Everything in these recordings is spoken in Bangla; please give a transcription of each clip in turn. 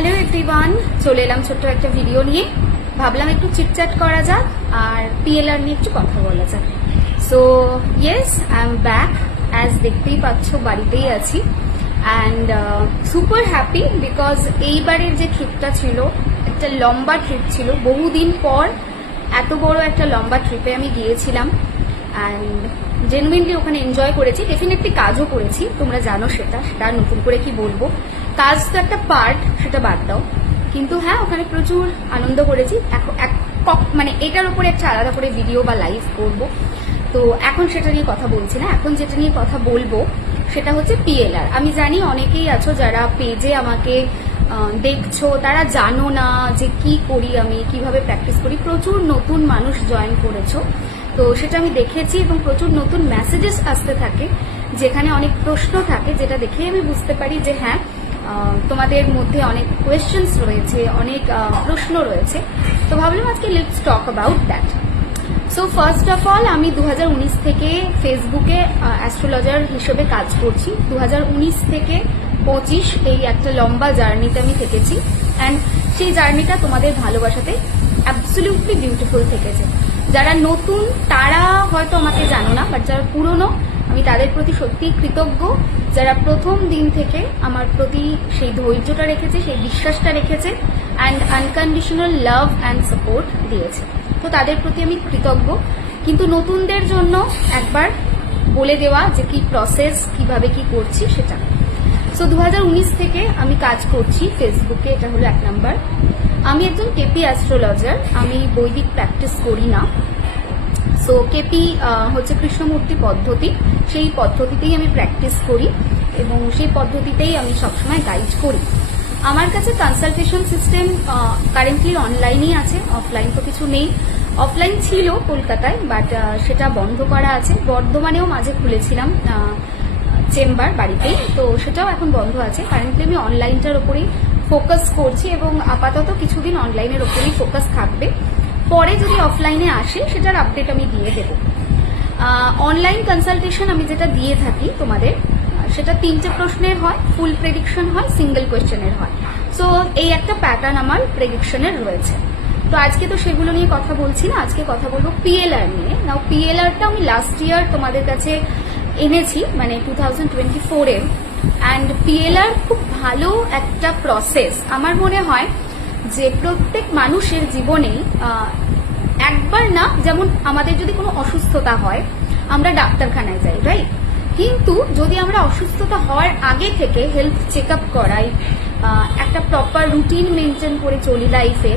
হ্যালো এভরিওয়ান, চলে এলাম ছোট্ট একটা ভিডিও নিয়ে। ভাবলাম একটু চিটচ্যাট করা যাক আর পিএলআর নিয়ে একটু কথা বলা যাক। So yes, I am back. As দেখতেই পাচ্ছ বাড়িতেই আছি অ্যান্ড সুপার হ্যাপি বিকজ এইবারের যে ট্রিপটা ছিল একটা লম্বা ট্রিপ ছিল। বহুদিন পর এত বড় একটা লম্বা ট্রিপে আমি গিয়েছিলাম অ্যান্ড জেনুইনলি ওখানে এনজয় করেছি। ডেফিনেটলি কাজও করেছি, তোমরা জানো সেটা নতুন করে কি বলবো। কাজ তো একটা পার্ট, সেটা বাদ দাও, কিন্তু হ্যাঁ ওখানে প্রচুর আনন্দ করেছি। মানে এটার উপরে একটা আলাদা করে ভিডিও বা লাইভ করব, তো এখন সেটা নিয়ে কথা বলছি না। এখন যেটা নিয়ে কথা বলবো সেটা হচ্ছে পিএলআর। আমি জানি অনেকেই আছো যারা পেজে আমাকে দেখছো, তারা জানো না যে কি করি আমি, কিভাবে প্র্যাকটিস করি। প্রচুর নতুন মানুষ জয়েন করেছো, তো সেটা আমি দেখেছি এবং প্রচুর নতুন মেসেজেস আসতে থাকে যেখানে অনেক প্রশ্ন থাকে, যেটা দেখে আমি বুঝতে পারি যে হ্যাঁ তোমাদের মধ্যে অনেক কোয়েশ্চেন্স রয়েছে, অনেক প্রশ্ন রয়েছে। তো ভাবলাম আজকে let's talk about that. So first of all, আমি 2019 থেকে ফেসবুকে অ্যাস্ট্রোলজার হিসেবে কাজ করছি। 2019 থেকে 25 এই একটা লম্বা জার্নিতে আমি থেকেছি অ্যান্ড সেই জার্নিটা তোমাদের ভালোবাসাতে অ্যাবসলিউটলি বিউটিফুল থেকেছে। যারা নতুন তারা হয়তো আমাকে জানো না, বাট যারা পুরনো আমি তাদের প্রতি সত্যিই কৃতজ্ঞ, যারা প্রথম দিন থেকে আমার প্রতি সেই ধৈর্যটা রেখেছে, সেই বিশ্বাসটা রেখেছে and unconditional love and support দিয়েছে। তো তাদের প্রতি আমি কৃতজ্ঞ। কিন্তু নতুনদের জন্য একবার বলে দেওয়া যে কি প্রসেস, কিভাবে কি করছি সেটা। সো 2019 থেকে আমি কাজ করছি ফেসবুকে, এটা হলো 1 নাম্বার। আমি একজন কেপি অ্যাস্ট্রোলজার, আমি বৈদিক প্র্যাকটিস করি না। সো কেপি হচ্ছে কৃষ্ণমূর্তি পদ্ধতি, সেই পদ্ধতিতেই আমি প্র্যাকটিস করি এবং সেই পদ্ধতিতেই আমি সবসময় গাইড করি। আমার কাছে কনসালটেশন সিস্টেম কারেন্টলি অনলাইনেই আছে, অফলাইন তো কিছু নেই। অফলাইন ছিল কলকাতায়, বাট সেটা বন্ধ করা আছে। বর্ধমানেও মাঝে খুলেছিলাম চেম্বার বাড়িতেই, তো সেটাও এখন বন্ধ আছে। কারেন্টলি আমি অনলাইনটার ওপরেই ফোকাস করছি এবং আপাতত কিছুদিন অনলাইনের ওপরেই ফোকাস থাকবে। পরে যদি অফলাইনে আসে সেটার আপডেট আমি দিয়ে দেব। অনলাইন কনসালটেশন আমি যেটা দিয়ে থাকি তোমাদের, সেটা 3টে প্রশ্নের হয়, ফুল প্রেডিকশন হয়, সিঙ্গেল কোয়েশ্চেনের হয়। সো এই একটা প্যাটার্ন আমার প্রেডিকশনের রয়েছে। তো আজকে তো সেগুলো নিয়ে কথা বলছি না, আজকে কথা বলবো পিএলআর নিয়ে। নাও পিএলআরটা আমি লাস্ট ইয়ার তোমাদের কাছে এনেছি, মানে 2024-এ। অ্যান্ড পিএলআর খুব ভালো একটা প্রসেস। আমার মনে হয় যে প্রত্যেক মানুষের জীবনে একবার না, যেমন আমাদের যদি কোনো অসুস্থতা হয় আমরা ডাক্তারখানায় যাই, রাইট? কিন্তু যদি আমরা অসুস্থতা হওয়ার আগে থেকে হেলথ চেক আপ করাই, একটা প্রপার রুটিন মেনটেন করে চলি লাইফে,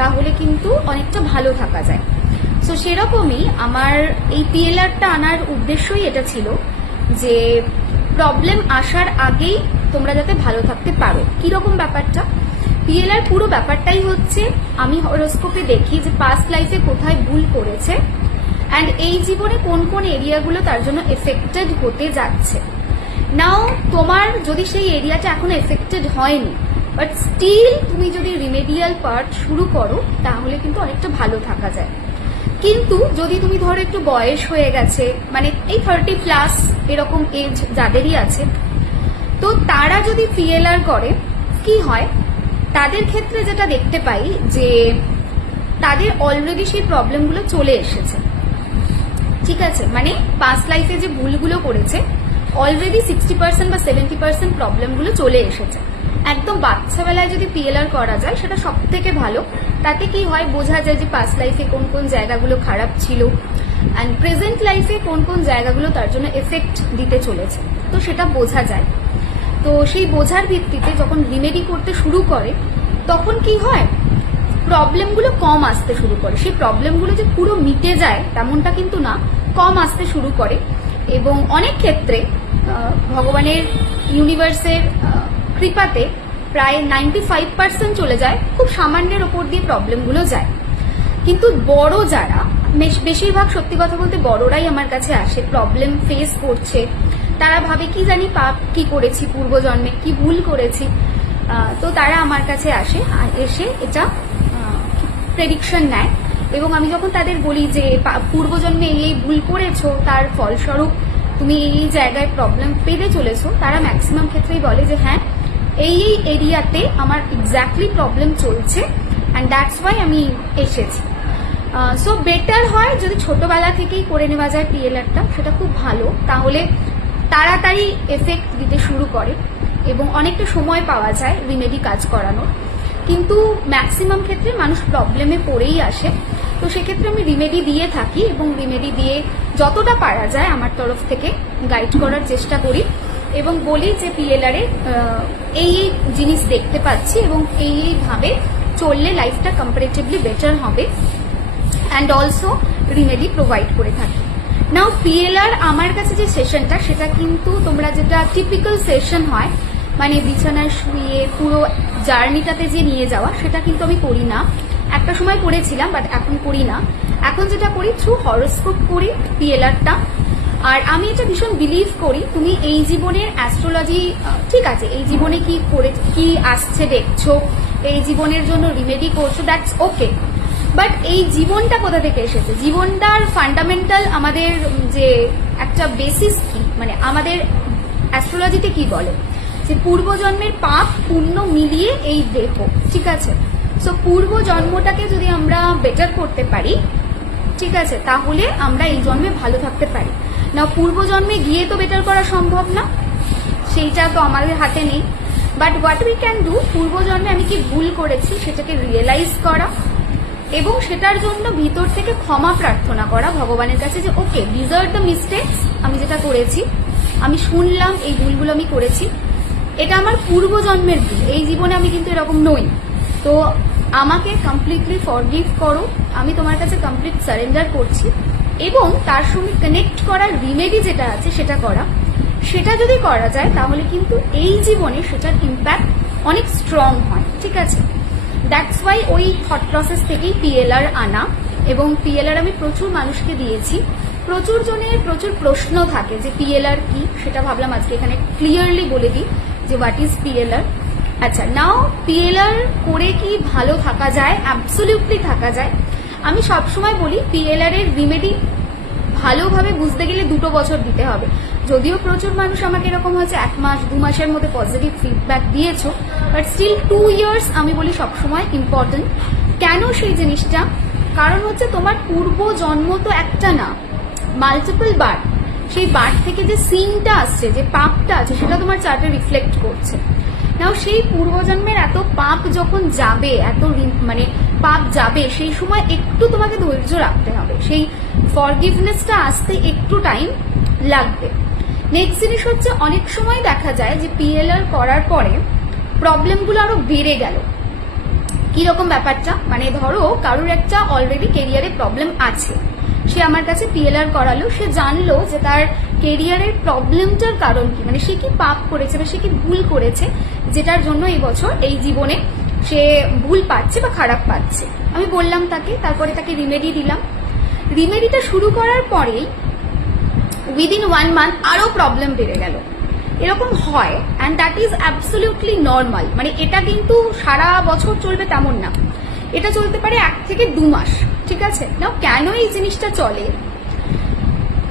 তাহলে কিন্তু অনেকটা ভালো থাকা যায়। সো সেরকমই আমার এই পিএলআরটা আনার উদ্দেশ্যই এটা ছিল যে প্রবলেম আসার আগেই তোমরা যাতে ভালো থাকতে পারো। কিরকম ব্যাপারটা? পিএলআর পুরো ব্যাপারটাই হচ্ছে আমি হরোস্কোপে দেখি যে পাস্ট লাইফে কোথায় ভুল করেছে অ্যান্ড এই জীবনে কোন কোন এরিয়াগুলো তার জন্য এফেক্টেড হতে যাচ্ছে। নাও তোমার যদি সেই এরিয়াটা এখনো এফেক্টেড হয়নি, বাট স্টিল তুমি যদি রিমেডিয়াল পার্ট শুরু করো, তাহলে কিন্তু অনেকটা ভালো থাকা যায়। কিন্তু যদি তুমি ধরো একটু বয়স হয়ে গেছে, মানে এই 30+ এরকম এজ যাদেরই আছে, তো তারা যদি পিএলআর করে কি হয়, তাদের ক্ষেত্রে যেটা দেখতে পাই যে তাদের অলরেডি সেই প্রবলেমগুলো চলে এসেছে। ঠিক আছে, মানে পাস্ট লাইফে যে ভুলগুলো করেছে অলরেডি 60% বা 70% প্রবলেমগুলো চলে এসেছে। একদম বাচ্চাবেলায় যদি পিএলআর করা যায় সেটা সব থেকে ভালো। তাতে কি হয়, বোঝা যায় যে পাস্ট লাইফে কোন কোন জায়গাগুলো খারাপ ছিল অ্যান্ড প্রেজেন্ট লাইফে কোন কোন জায়গাগুলো তার জন্য এফেক্ট দিতে চলেছে, তো সেটা বোঝা যায়। তো সেই বোঝার ভিত্তিতে যখন রিমেডি করতে শুরু করে, তখন কি হয়, প্রবলেমগুলো কম আসতে শুরু করে। সেই প্রবলেমগুলো যে পুরো মিটে যায় তেমনটা কিন্তু না, কম আসতে শুরু করে। এবং অনেক ক্ষেত্রে ভগবানের ইউনিভার্সের কৃপাতে প্রায় 95% চলে যায়, খুব সামান্যের ওপর দিয়ে প্রবলেমগুলো যায়। কিন্তু বড় যারা, বেশিরভাগ সত্যি কথা বলতে বড়রাই আমার কাছে আসে, প্রবলেম ফেস করছে। তারা ভাবে কি জানি পাপ কি করেছি পূর্বজন্মে, কি ভুল করেছি। তো তারা আমার কাছে আসে, এসে এটা প্রেডিকশন নেয় এবং আমি যখন তাদের বলি যে পূর্বজন্মে এই ভুল করেছো, তার ফলস্বরূপ তুমি এই জায়গায় প্রবলেম পেতে চলেছো, তারা ম্যাক্সিমাম ক্ষেত্রেই বলে যে হ্যাঁ এই এরিয়াতে আমার এক্স্যাক্টলি প্রবলেম চলছে, অ্যান্ড দ্যাটস ওয়াই আমি এসেছি। সো বেটার হয় যদি ছোটবেলা থেকেই করে নেওয়া যায় পিএলআরটা, সেটা খুব ভালো। তাহলে তাড়াতাড়ি এফেক্ট দিতে শুরু করে এবং অনেকটা সময় পাওয়া যায় রিমেডি কাজ করানোর। কিন্তু ম্যাক্সিমাম ক্ষেত্রে মানুষ প্রবলেমে পড়েই আসে, তো সেক্ষেত্রে আমি রিমেডি দিয়ে থাকি এবং রিমেডি দিয়ে যতটা পারা যায় আমার তরফ থেকে গাইড করার চেষ্টা করি এবং বলি যে পিএলআর এ এই জিনিস দেখতে পাচ্ছি এবং এইভাবে চললে লাইফটা কম্পারেটিভলি বেটার হবে, অ্যান্ড অলসো রিমেডি প্রোভাইড করে থাকি। নাও পিএলআর আমার কাছে যে সেশনটা, সেটা কিন্তু তোমরা যেটা টিপিক্যাল সেশন হয়, মানে বিছানায় শুয়ে পুরো জার্নিটাতে যে নিয়ে যাওয়া, সেটা কিন্তু আমি করি না। একটা সময় করেছিলাম, বাট এখন করি না। এখন যেটা করি থ্রু হরোস্কোপ করি পিএলআরটা। আর আমি এটা ভীষণ বিলিভ করি, তুমি এই জীবনের অ্যাস্ট্রোলজি, ঠিক আছে, এই জীবনে কি আসছে দেখছো, এই জীবনের জন্য রিমেডি করছো, দ্যাটস ওকে, বাট এই জীবনটা কোথা থেকে এসেছে, জীবনটার ফান্ডামেন্টাল আমাদের যে একটা বেসিস কি, মানে আমাদের অ্যাস্ট্রোলজিতে কি বলে যে পূর্বজন্মের পাপ পুণ্য মিলিয়ে এই দেহ, ঠিক আছে। সো পূর্ব জন্মটাকে যদি আমরা বেটার করতে পারি, ঠিক আছে, তাহলে আমরা এই জন্মে ভালো থাকতে পারি। না পূর্ব জন্মে গিয়ে তো বেটার করা সম্ভব না, সেইটা তো আমাদের হাতে নেই। But what we can do, পূর্ব জন্মে আমি কি ভুল করেছি সেটাকে রিয়েলাইজ করা এবং সেটার জন্য ভিতর থেকে ক্ষমা প্রার্থনা করা ভগবানের কাছে যে ওকে, দিজ আর দ্য মিস্টেকস, আমি যেটা করেছি, আমি শুনলাম এই ভুলগুলো আমি করেছি, এটা আমার পূর্ব জন্মের ভুল, এই জীবনে আমি কিন্তু এরকম নই, তো আমাকে কমপ্লিটলি ফরগিভ করো, আমি তোমার কাছে কমপ্লিট সারেন্ডার করছি। এবং তার সঙ্গে কানেক্ট করার রিমেডি যেটা আছে সেটা করা, সেটা যদি করা যায় তাহলে কিন্তু এই জীবনে সেটার ইম্প্যাক্ট অনেক স্ট্রং হয়, ঠিক আছে। দ্যাটস ওয়াই ওই থট প্রসেস থেকেই পিএলআর আনা, এবং পিএলআর আমি প্রচুর মানুষকে দিয়েছি। প্রচুর জনের প্রচুর প্রশ্ন থাকে যে পিএলআর কি, সেটা ভাবলাম আজকে এখানে ক্লিয়ারলি বলে দিই যে হোয়াট ইজ পিএলআর। আচ্ছা, নাও পিএলআর করে কি ভালো থাকা যায়? অ্যাবসলিউটলি থাকা যায়। আমি সবসময় বলি পিএলআর এর রিমেডি ভালোভাবে বুঝতে গেলে 2 বছর দিতে হবে। যদিও প্রচুর মানুষ আমাকে এরকম হচ্ছে 1 মাস 2 মাসের মধ্যে পজিটিভ ফিডব্যাক দিয়েছো, বাট স্টিল 2 ইয়ার্স আমি বলি সবসময় ইম্পর্টেন্ট। কেন সেই জিনিসটা? কারণ হচ্ছে তোমার পূর্ব জন্ম তো একটা না, মাল্টিপল বার। সেই বার থেকে যে সিনটা আসছে, যে পাপটা আছে, সেটা তোমার চার্টে রিফ্লেক্ট করছে। নাও সেই পূর্বজন্মের এত পাপ যখন যাবে, এত মানে পাপ যাবে, সেই সময় একটু তোমাকে ধৈর্য রাখতে হবে, সেই ফরগিভনেসটা আসতে একটু টাইম লাগবে। নেক্সট জিনিস হচ্ছে অনেক সময় দেখা যায় যে পিএলআর করার পরে প্রবলেমগুলো আরো বেড়ে গেল। কিরকম ব্যাপারটা? মানে ধরো কারোর একটা অলরেডি কেরিয়ারে প্রবলেম আছে, সে আমার কাছে পিএলআর করালো, সে জানলো যে তার কেরিয়ারের প্রবলেমটার কারণ কি, মানে সে কি পাপ করেছে বা সে কি ভুল করেছে যেটার জন্য এই বছর এই জীবনে সে ভুল পাচ্ছে বা খারাপ পাচ্ছে। আমি বললাম তাকে, তারপরে তাকে রিমেডি দিলাম। রিমেডিটা শুরু করার পরেই উইদিন 1 মান্থ আরো প্রবলেম বেড়ে গেল। এরকম হয়, and that is absolutely normal. মানে এটা কিন্তু সারা বছর চলবে তেমন না, এটা চলতে পারে 1 থেকে 2 মাস, ঠিক আছে। নাও কেন এই জিনিসটা চলে?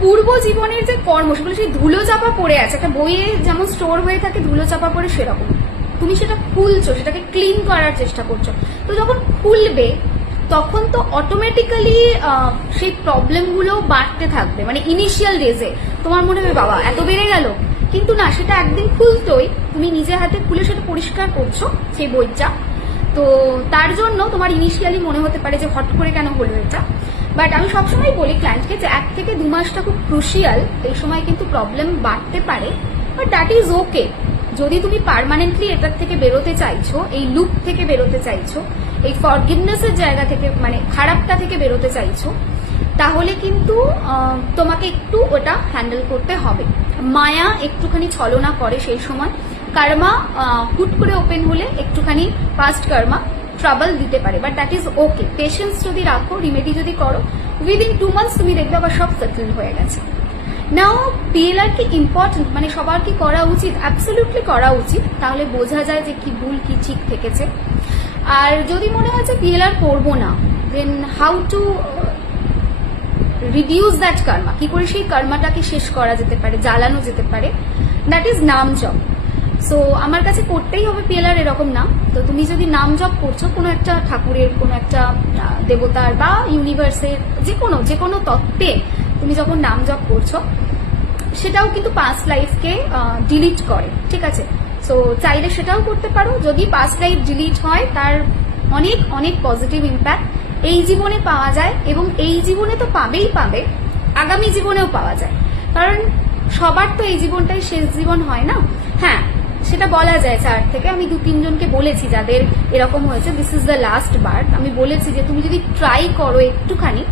পূর্ব জীবনের যে কর্ম, সেগুলো সেই ধুলো চাপা পড়ে আছে, একটা বইয়ে যেমন স্টোর হয়ে থাকে ধুলো চাপা পড়ে, সেরকম তুমি সেটা খুলছো, সেটাকে ক্লিন করার চেষ্টা করছো। তো যখন খুলবে তখন তো অটোমেটিক্যালি সেই প্রবলেমগুলো বাড়তে থাকবে। মানে ইনিশিয়াল ডেজে তোমার মনে হবে বাবা এত বেড়ে গেল, কিন্তু না, সেটা একদিন খুলতোই, তুমি নিজে হাতে খুলে সেটা পরিষ্কার করছো সেই বইটা। তো তার জন্য তোমার ইনিশিয়ালি মনে হতে পারে যে হট করে কেন হলো এটা, বাট আমি সবসময় বলি ক্লায়েন্টকে যে 1 থেকে 2 মাসটা খুব ক্রুশিয়াল। এই সময় কিন্তু প্রবলেম বাড়তে পারে, বাট দ্যাট ইজ ওকে। যদি তুমি পার্মানেন্টলি এটার থেকে বেরোতে চাইছো, এই লুপ থেকে বেরোতে চাইছো, এই ফরগিভনেসের জায়গা থেকে, মানে খারাপটা থেকে বেরোতে চাইছো, তাহলে কিন্তু তোমাকে একটু ওটা হ্যান্ডেল করতে হবে। মায়া একটুখানি ছলনা করে সেই সময়, কর্মা হুট করে ওপেন হলে একটুখানি পাস্ট কর্মা ট্রাবল দিতে পারে, but that is okay. Patience যদি রাখো, রিমেডি যদি করো, উইদিন 2 মান্থস তুমি দেখবে আবার সব সেটেল হয়ে গেছে। নাও পিএলআর কি ইম্পর্টেন্ট, মানে সবার কি করা উচিত? অ্যাবসলিউটলি করা উচিত, তাহলে বোঝা যায় যে কি ভুল কি ঠিক থেকেছে। আর যদি মনে হয় যে পিএলআর করবো না, then how to reduce that karma, কি করে সেই কর্মাটাকে শেষ করা যেতে পারে, জ্বালানো যেতে পারে, দ্যাট ইজ নাম জপ। সো আমার কাছে করতেই হবে পিএলআর এরকম না। তো তুমি যদি নাম জপ করছো কোনো একটা ঠাকুরের, কোনো একটা দেবতার বা ইউনিভার্সের যে কোনো তত্ত্বে তুমি যখন নাম জপ করছো, সেটাও কিন্তু পাস্ট লাইফকে ডিলিট করে, ঠিক আছে। সো চাইলে সেটাও করতে পারো। যদি পাস্ট লাইফ ডিলিট হয় তার অনেক অনেক পজিটিভ ইম্প্যাক্ট এই জীবনে পাওয়া যায়, এবং এই জীবনে তো পাবেই পাবে, আগামী জীবনেও পাওয়া যায়। কারণ সবার তো এই জীবনটাই শেষ জীবন হয় না। হ্যাঁ, সেটা বলা যায় 4 থেকে। আমি 2-3 জনকে বলেছি যাদের এরকম হয়েছে, this is the last birth. আমি বলেছি যে তুমি যদি ট্রাই করো একটুখানি,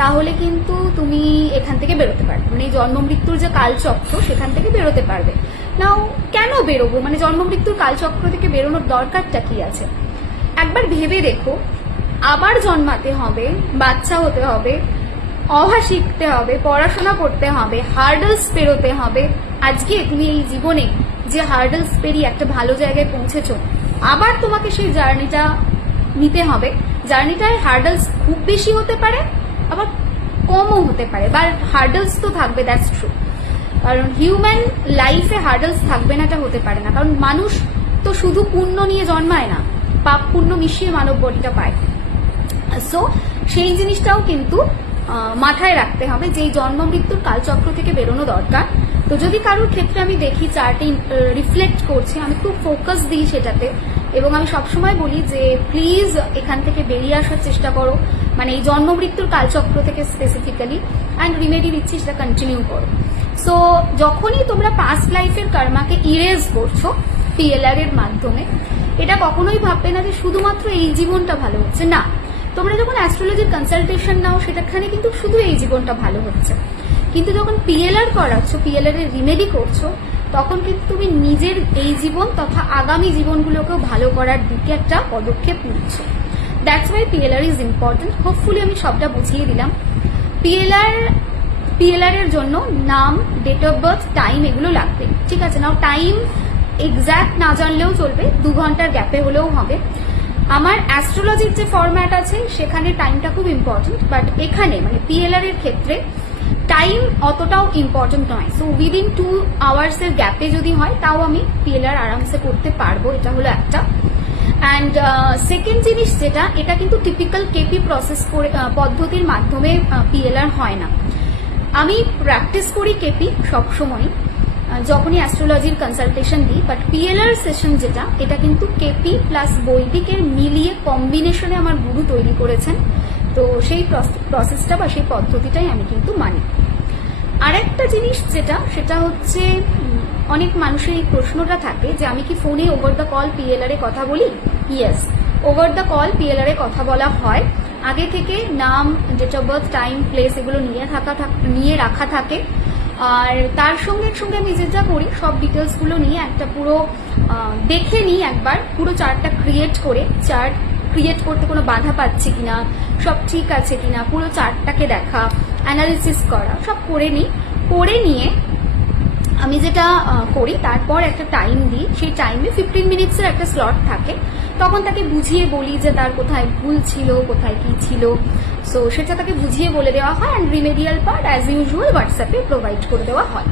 তাহলে কিন্তু তুমি এখান থেকে বেরোতে পারবে, মানে জন্ম মৃত্যুর যে কালচক্র সেখান থেকে বেরোতে পারবে। নাও কেন বেরোবো, মানে জন্ম মৃত্যুর কালচক্র থেকে বেরোনোর দরকারটা কি আছে? একবার ভেবে দেখো, আবার জন্মাতে হবে, বাচ্চা হতে হবে, অভা শিখতে হবে, পড়াশোনা করতে হবে, হার্ডলস পেরোতে হবে। আজকে তুমি এই জীবনে যে হার্ডলস পেরিয়ে একটা ভালো জায়গায় পৌঁছেছো, আবার তোমাকে সেই জার্নিটা নিতে হবে। জার্নিটায় হার্ডলস খুব বেশি হতে পারে, আবার কমও হতে পারে, বা হার্ডলস তো থাকবে, দ্যাটস ট্রু। কারণ হিউম্যান লাইফে হার্ডলস থাকবে না, এটা হতে পারে না। কারণ মানুষ তো শুধু পুণ্য নিয়ে জন্মায় না, পাপ পুণ্য মিশিয়ে মানব বডিটা পায়। সো সেই জিনিসটাও কিন্তু মাথায় রাখতে হবে যে এই জন্ম মৃত্যুর কালচক্র থেকে বেরোনো দরকার। তো যদি কারোর ক্ষেত্রে আমি দেখি চার্টে রিফ্লেক্ট করছে, আমি খুব ফোকাস দিই সেটাতে, এবং আমি সবসময় বলি যে প্লিজ এখান থেকে বেরিয়ে আসার চেষ্টা করো, মানে এই জন্ম মৃত্যুর কালচক্র থেকে স্পেসিফিক্যালি, অ্যান্ড রিমেডি দিচ্ছি সেটা কন্টিনিউ করো। সো যখনই তোমরা পাস্ট লাইফের কর্মাকে ইরেজ করছো পিএলআর এর মাধ্যমে, এটা কখনোই ভাববে না যে শুধুমাত্র এই জীবনটা ভালো হচ্ছে। না, তোমরা যখন অ্যাস্ট্রোলজির কনসালটেশন নাও সেটাখানে কিন্তু শুধু এই জীবনটা ভালো হচ্ছে, কিন্তু যখন পিএলআর করাচ্ছ, পিএলআর এর রিমেডি করছো, তখন কিন্তু তুমি নিজের এই জীবন তথা আগামী জীবনগুলোকেও ভালো করার দিকে একটা পদক্ষেপ নিচ্ছ। That's why PLR is important. Hopefully আমি সবটা বুঝিয়ে দিলাম। পিএলআর এর জন্য নাম, ডেট অফ বার্থ, টাইম এগুলো লাগবে, ঠিক আছে। নাও টাইম এক্স্যাক্ট না জানলেও চলবে, 2 ঘন্টার গ্যাপে হলেও হবে। আমার অ্যাস্ট্রোলজির যে ফরম্যাট আছে সেখানে টাইমটা খুব ইম্পর্টেন্ট, বাট এখানে মানে পিএলআর এর ক্ষেত্রে টাইম অতটাও ইম্পর্টেন্ট নয়। সো উইদিন 2 আওয়ার্স এর গ্যাপে যদি হয় তাও আমি পিএলআর আরামসে করতে পারবো, এটা হলো একটা। অ্যান্ড সেকেন্ড জিনিস যেটা, এটা কিন্তু টিপিক্যাল কেপি প্রসেস করে পদ্ধতির মাধ্যমে পিএলআর হয় না। আমি প্র্যাকটিস করি কেপি সবসময় যখনই অ্যাস্ট্রোলজির কনসালটেশন দিই, বাট পিএলআর সেশন যেটা, এটা কিন্তু কেপি প্লাস বৈদিকের মিলিয়ে কম্বিনেশনে আমার গুরু তৈরি করেছেন। তো সেই প্রসেসটা বা সেই পদ্ধতিটাই আমি কিন্তু মানি। আরেকটা জিনিস যেটা, সেটা হচ্ছে অনেক মানুষের এই প্রশ্নটা থাকে যে আমি কি ফোনে ওভার দ্য কল পিএলআর এ কথা বলি? Yes, over the call PLR এ কথা বলা হয়। আগে থেকে নাম, date of birth, time, place এগুলো নিয়ে রাখা থাকে, আর তার সঙ্গে সঙ্গে আমি যেটা করি সব ডিটেলস গুলো নিয়ে একটা পুরো দেখে নিই, একবার পুরো চার্টটা ক্রিয়েট করে, চার্ট ক্রিয়েট করতে কোনো বাধা পাচ্ছি কিনা, সব ঠিক আছে কিনা, পুরো চার্টটাকে দেখা, অ্যানালিসিস করা, সব করে নিই। করে নিয়ে আমি যেটা করি, তারপর একটা টাইম দিই। সেই টাইমে 15 মিনিটসের একটা স্লট থাকে, তখন তাকে বুঝিয়ে বলি যে তার কোথায় ভুল ছিল, কোথায় কি ছিল। সো সেটা তাকে বুঝিয়ে বলে দেওয়া হয়, and remedial part as usual হোয়াটসঅ্যাপে প্রোভাইড করে দেওয়া হয়।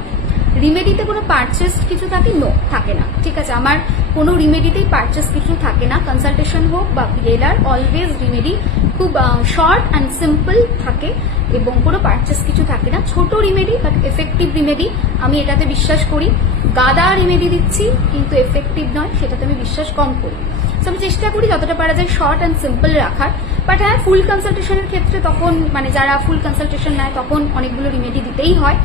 রিমেডিতে কোনো পারচেস কিছু থাকে? নো, থাকে না, ঠিক আছে। আমার কোনো রিমেডিতেই পারচেস কিছু থাকে না, কনসালটেশন হোক বা পিএলআর, অলওয়েজ রিমেডি খুব শর্ট অ্যান্ড সিম্পল থাকে, এবং কোনো পারচেস কিছু থাকে না। ছোট রিমেডি বাট এফেক্টিভ রিমেডি, আমি এটাতে বিশ্বাস করি। গাদা রিমেডি দিচ্ছি কিন্তু এফেক্টিভ নয়, সেটাতে আমি বিশ্বাস কম করি। সো আমি চেষ্টা করি যতটা পারা যায় শর্ট অ্যান্ড সিম্পল রাখার। বাট হ্যাঁ, ফুল কনসালটেশনের ক্ষেত্রে তখন মানে যারা ফুল কনসালটেশন নেয় তখন অনেকগুলো রিমেডি দিতেই হয়,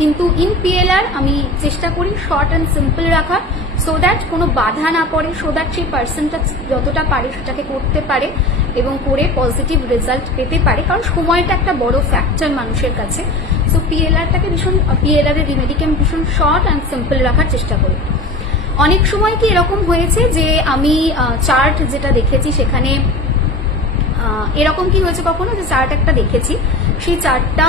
কিন্তু ইন পিএলআর আমি চেষ্টা করি শর্ট অ্যান্ড সিম্পল রাখার, সো দ্যাট কোনো বাধা না পড়ে, সো দ্যাট সেই পার্সনটা যতটা পারে সেটাকে করতে পারে এবং করে পজিটিভ রেজাল্ট পেতে পারে। কারণ সময়টা একটা বড় ফ্যাক্টর মানুষের কাছে। সো পিএলআরটাকে পিএলআর এর রিমেডিকে আমি ভীষণ শর্ট অ্যান্ড সিম্পল রাখার চেষ্টা করি। অনেক সময় কি এরকম হয়েছে যে আমি চার্ট যেটা দেখেছি সেখানে এরকম কি হয়েছে কখনো যে চার্ট একটা দেখেছি, সেই চার্টটা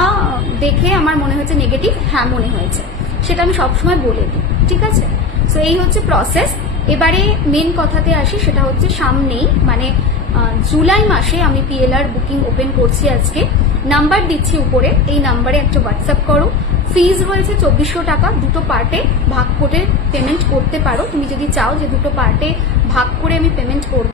দেখে আমার মনে হয়েছে নেগেটিভ, হ্যাঁ মনে হয়েছে, সেটা আমি সবসময় বলে দিই, ঠিক আছে। সো এই হচ্ছে প্রসেস। এবারে মেন কথাতে আসি, সেটা হচ্ছে সামনেই মানে জুলাই মাসে আমি পিএলআর বুকিং ওপেন করছি। আজকে নাম্বার দিচ্ছি উপরে, এই নাম্বারে একটা হোয়াটসঅ্যাপ করো, ফিজ রয়েছে 2400 টাকা। দুটো পার্টে ভাগ করে পেমেন্ট করতে পারো। তুমি যদি চাও যে দুটো পার্টে ভাগ করে আমি পেমেন্ট করবো